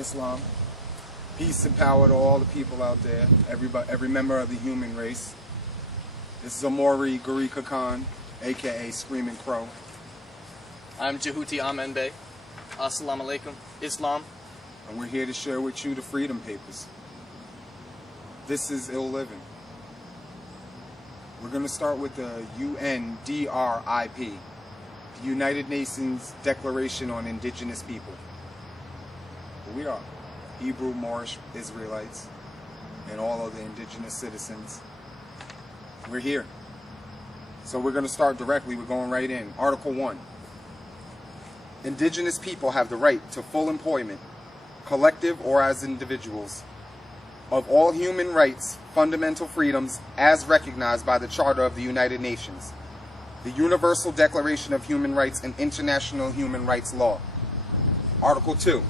Islam. Peace and power to all the people out there, every member of the human race. This is Amori Garika Khan, aka Screaming Crow. I'm Jehuti Amenbey. Assalamu alaikum, Islam. And we're here to share with you the Freedom Papers. This is Livin. We're going to start with the U.N.D.R.I.P, the United Nations Declaration on Indigenous People. We are Hebrew, Moorish, Israelites, and all of the indigenous citizens. We're here. So we're going to start directly. We're going right in. Article 1. Indigenous people have the right to full employment, collective or as individuals, of all human rights, fundamental freedoms, as recognized by the Charter of the United Nations, the Universal Declaration of Human Rights, and international human rights law. Article 2.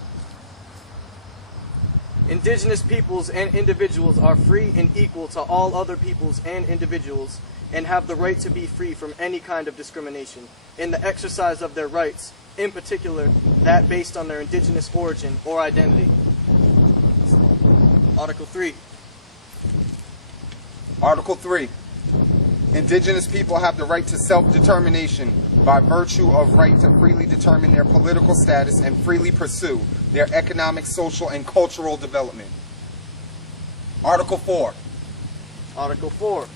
Indigenous peoples and individuals are free and equal to all other peoples and individuals and have the right to be free from any kind of discrimination in the exercise of their rights, in particular that based on their indigenous origin or identity. Article 3. Article 3. Indigenous people have the right to self-determination by virtue of right to freely determine their political status and freely pursue their economic, social, and cultural development. Article 4. Article 4.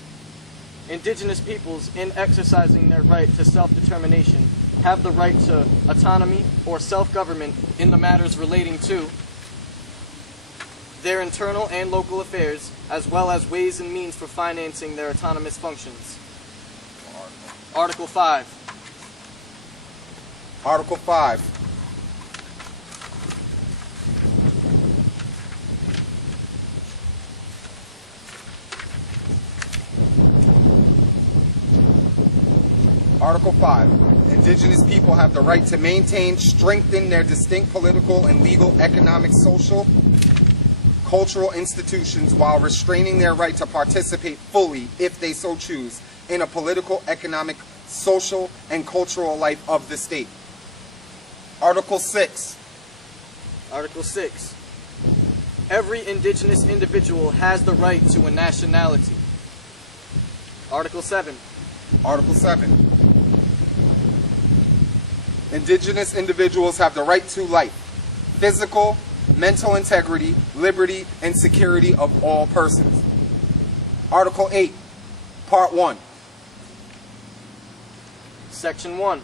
Indigenous peoples, in exercising their right to self-determination, have the right to autonomy or self-government in the matters relating to their internal and local affairs, as well as ways and means for financing their autonomous functions. Article 5. Article 5. Article 5. Indigenous people have the right to maintain, strengthen their distinct political and legal, economic, social, cultural institutions while restraining their right to participate fully, if they so choose, in a political, economic, social, and cultural life of the state. Article 6. Article 6. Every indigenous individual has the right to a nationality. Article 7. Article 7. Indigenous individuals have the right to life, physical, mental integrity, liberty, and security of all persons. Article 8, Part 1. Section 1.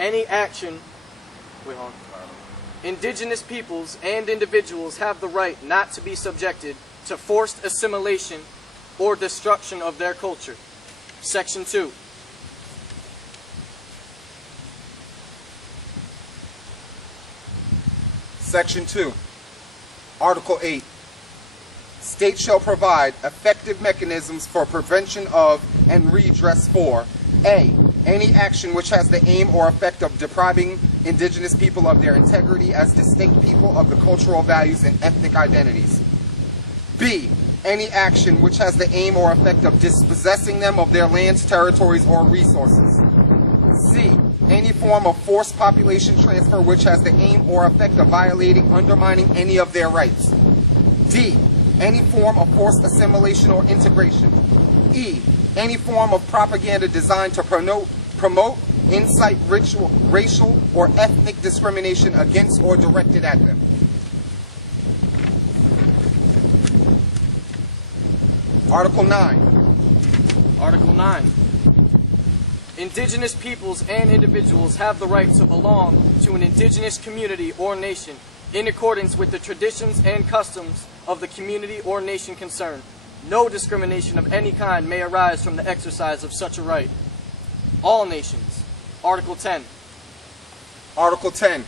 Any action... Wait, hold on. Indigenous peoples and individuals have the right not to be subjected to forced assimilation or destruction of their culture. Section 2. Section 2. Article 8. States shall provide effective mechanisms for prevention of and redress for A. Any action which has the aim or effect of depriving indigenous people of their integrity as distinct people of the cultural values and ethnic identities. B. Any action which has the aim or effect of dispossessing them of their lands, territories, or resources. C. Any form of forced population transfer which has the aim or effect of violating, undermining any of their rights. D. Any form of forced assimilation or integration. E. Any form of propaganda designed to promote, incite racial or ethnic discrimination against or directed at them. Article 9. Article 9. Indigenous peoples and individuals have the right to belong to an indigenous community or nation in accordance with the traditions and customs of the community or nation concerned. No discrimination of any kind may arise from the exercise of such a right. All nations. Article 10. Article 10.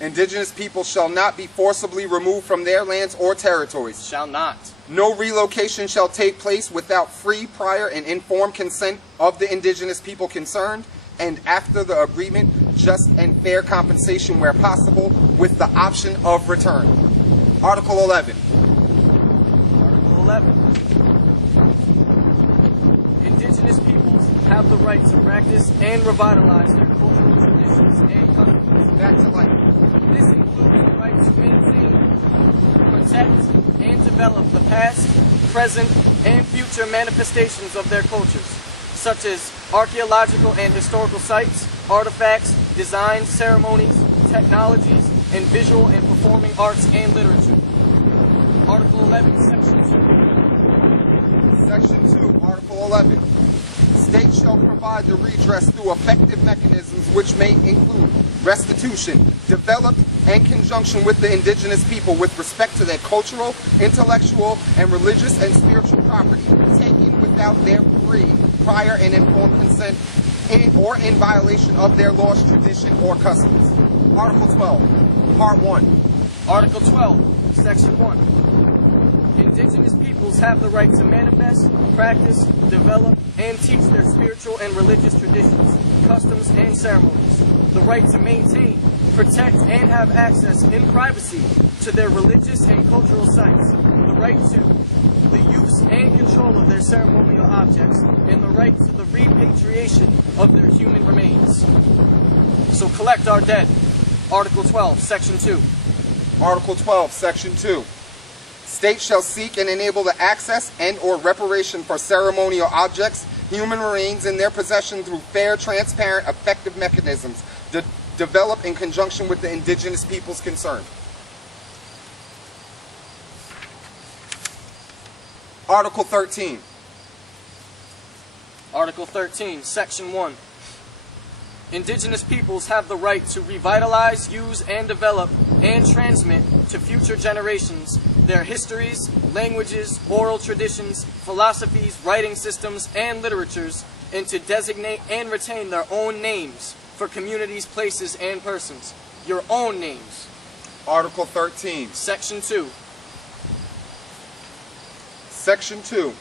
Indigenous people shall not be forcibly removed from their lands or territories. Shall not. No relocation shall take place without free, prior, and informed consent of the indigenous people concerned, and after the agreement, just and fair compensation where possible, with the option of return. Article 11. Article 11. Indigenous peoples have the right to practice and revitalize their cultural traditions and customs. Back to life. This includes the right to maintain, protect, and develop the past, present, and future manifestations of their cultures, such as archaeological and historical sites, artifacts, designs, ceremonies, technologies, and visual and performing arts and literature. Article 11, Section 2. Section 2, Article 11. States shall provide the redress through effective mechanisms which may include restitution, developed in conjunction with the indigenous people with respect to their cultural, intellectual, and religious and spiritual property, taken without their free, prior, and informed consent, or in violation of their laws, tradition, or customs. Article 12, Part 1. Article 12, Section 1. Indigenous peoples have the right to manifest, practice, develop, and teach their spiritual and religious traditions, customs, and ceremonies. The right to maintain, protect, and have access in privacy to their religious and cultural sites. The right to the use and control of their ceremonial objects, and the right to the repatriation of their human remains. So collect our debt. Article 12, Section 2. Article 12, Section 2. States shall seek and enable the access and or reparation for ceremonial objects, human remains in their possession through fair, transparent, effective mechanisms developed in conjunction with the indigenous peoples concerned. Article 13. Article 13, Section 1. Indigenous peoples have the right to revitalize, use, and develop, and transmit to future generations their histories, languages, oral traditions, philosophies, writing systems, and literatures, and to designate and retain their own names for communities, places, and persons. Your own names. Article 13. Section 2. Section 2.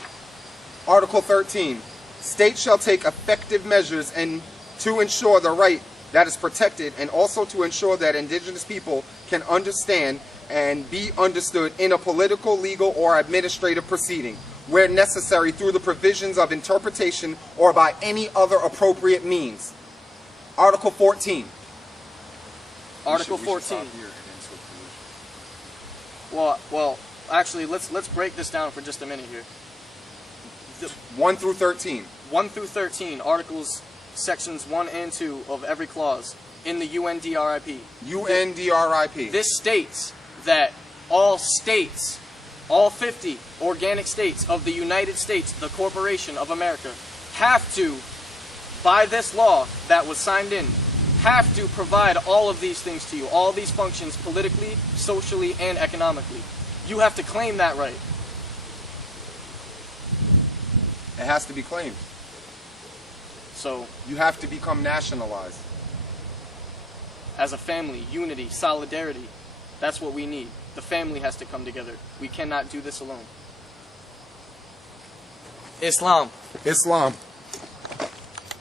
Article 13. States shall take effective measures and to ensure the right that is protected, and also to ensure that indigenous people can understand and be understood in a political, legal, or administrative proceeding, where necessary through the provisions of interpretation or by any other appropriate means. Article 14. Article 14. Well, actually, let's break this down for just a minute here. 1 through 13. 1 through 13, Articles Sections 1 and 2 of every clause in the U.N.D.R.I.P. U.N.D.R.I.P. This states that all states, all 50 organic states of the United States, the Corporation of America, have to, by this law that was signed in, have to provide all of these things to you, all these functions politically, socially, and economically. You have to claim that right. It has to be claimed. So, you have to become nationalized. As a family, unity, solidarity, that's what we need. The family has to come together. We cannot do this alone. Islam. Islam.